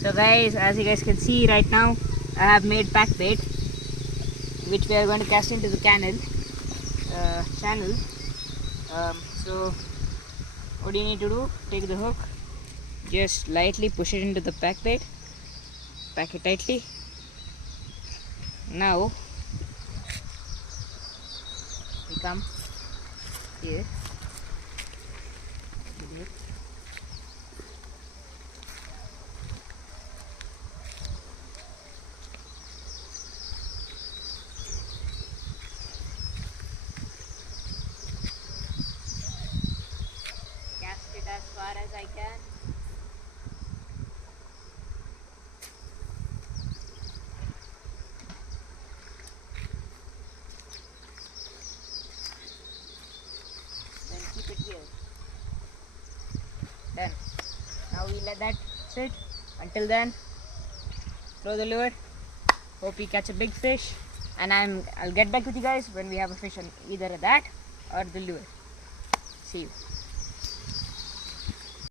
So guys, as you guys can see right now, I have made pack bait, which we are going to cast into the channel. So what do you need to do? Take the hook, just lightly push it into the pack bait, pack it tightly. Now we come here. Cast it as far as I can. Then keep it here. Done. Now we let that sit. Until then, throw the lure. Hope we catch a big fish. And I'll get back with you guys when we have a fish on either that or the lure. See you.